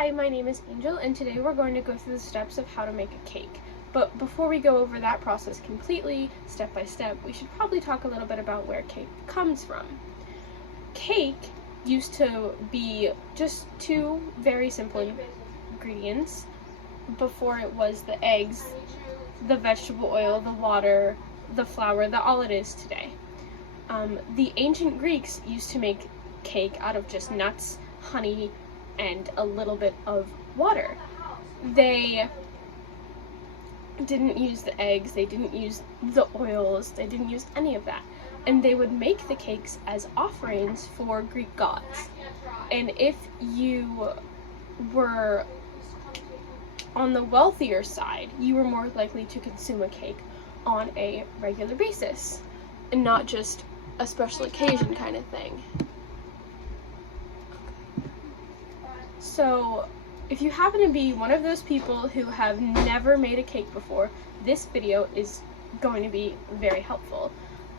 Hi, my name is Angel, and today we're going to go through the steps of how to make a cake. But before we go over that process completely, step by step, we should probably talk a little bit about where cake comes from. Cake used to be just two very simple ingredients before it was the eggs, the vegetable oil, the water, the flour, all it is today. The ancient Greeks used to make cake out of just nuts, honey, and a little bit of water. They didn't use the eggs, they didn't use the oils, they didn't use any of that. And they would make the cakes as offerings for Greek gods. And if you were on the wealthier side, you were more likely to consume a cake on a regular basis, and not just a special occasion kind of thing. So, if you happen to be one of those people who have never made a cake before, this video is going to be very helpful.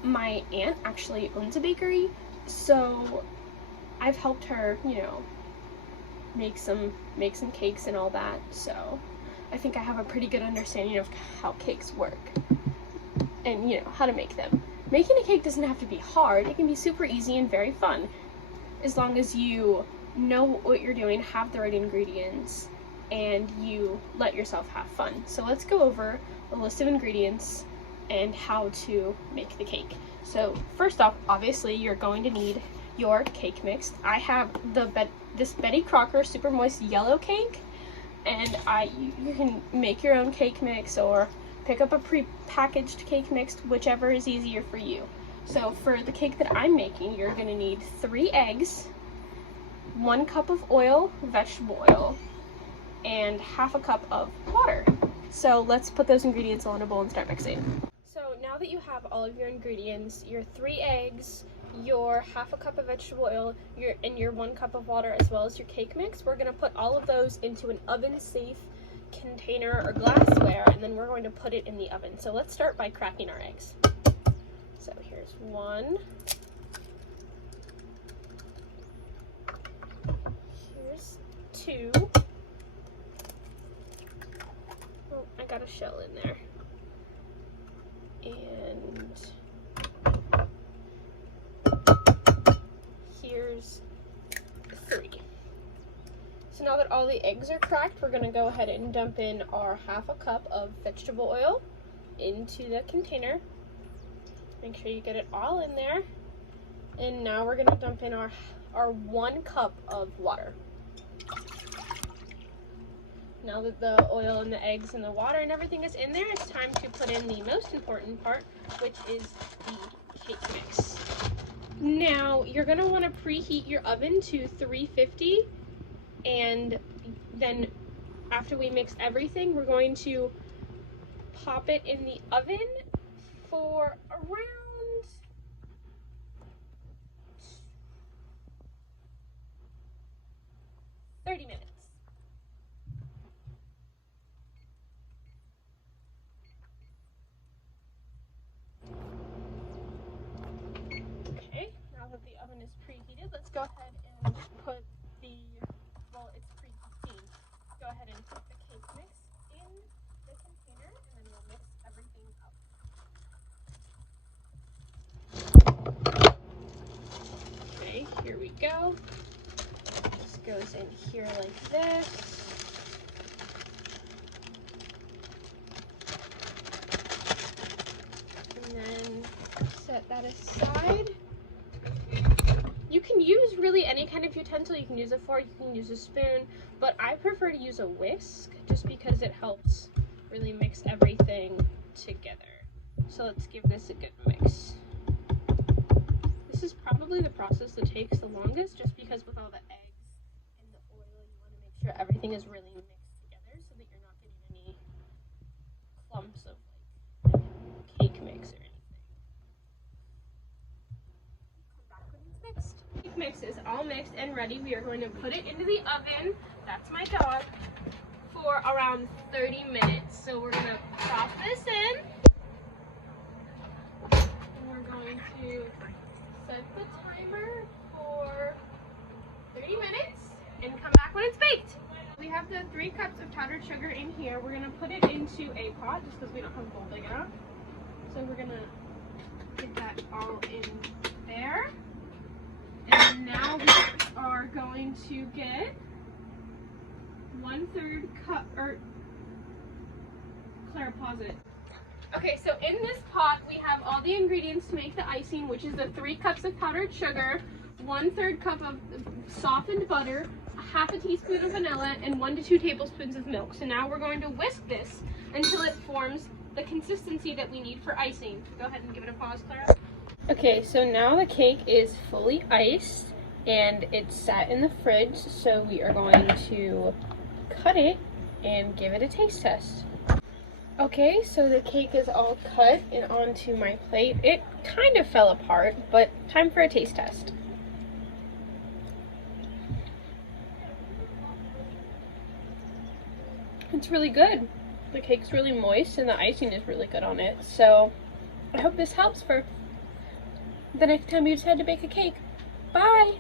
My aunt actually owns a bakery, so I've helped her, make some cakes and all that. So, I think I have a pretty good understanding of how cakes work and, how to make them. Making a cake doesn't have to be hard. It can be super easy and very fun, as long as you know what you're doing, have the right ingredients, and you let yourself have fun. So let's go over a list of ingredients and how to make the cake. So first off, obviously you're going to need your cake mix. I have this Betty Crocker Super Moist Yellow Cake, and you can make your own cake mix or pick up a pre-packaged cake mix, whichever is easier for you. So for the cake that I'm making, you're going to need 3 eggs, 1 cup of oil, vegetable oil, and ½ a cup of water. So let's put those ingredients all in a bowl and start mixing. So now that you have all of your ingredients, your 3 eggs, your ½ a cup of vegetable oil, your 1 cup of water, as well as your cake mix, we're going to put all of those into an oven-safe container or glassware, and then we're going to put it in the oven. So let's start by cracking our eggs. So here's 1. Here's 2. Oh, I got a shell in there. And here's 3. So now that all the eggs are cracked, we're going to go ahead and dump in our ½ a cup of vegetable oil into the container. Make sure you get it all in there. And now we're going to dump in our 1 cup of water. Now that the oil and the eggs and the water and everything is in there, it's time to put in the most important part, which is the cake mix. Now, you're going to want to preheat your oven to 350, and then after we mix everything, we're going to pop it in the oven for around 30 minutes. Okay, now that the oven is preheated, let's go ahead and put it's preheating. Go ahead and put the cake mix in the container, and then we'll mix everything up. Okay, here we go. This goes in here like this. And then set that aside. You can use really any kind of utensil. You can use a fork, you can use a spoon, but I prefer to use a whisk just because it helps really mix everything together. So let's give this a good mix. This is probably the process that takes the longest, just because with all the eggs and the oil, you want to make sure everything is really mixed together so that you're not getting any clumps of cake mix or anything. Cake mix is all mixed and ready. We are going to put it into the oven, that's my dog, for around 30 minutes. So we're going to pop this in, and we're going to set the timer for 30 minutes and come back when it's baked. have the 3 cups of powdered sugar in here. We're gonna put it into a pot just because we don't have a bowl big enough. So we're gonna get that all in there. And now we are going to get 1/3 cup, or Clara, pause it. Okay, so in this pot we have all the ingredients to make the icing, which is the 3 cups of powdered sugar, 1/3 cup of softened butter, 1/2 teaspoon of vanilla, and 1 to 2 tablespoons of milk. So now we're going to whisk this until it forms the consistency that we need for icing. Go ahead and give it a pause, Clara. Okay, so now the cake is fully iced and it's sat in the fridge, so we are going to cut it and give it a taste test. Okay, so the cake is all cut and onto my plate. It kind of fell apart, but time for a taste test. It's really good. The cake's really moist and the icing is really good on it. So I hope this helps for the next time you decide to bake a cake. Bye!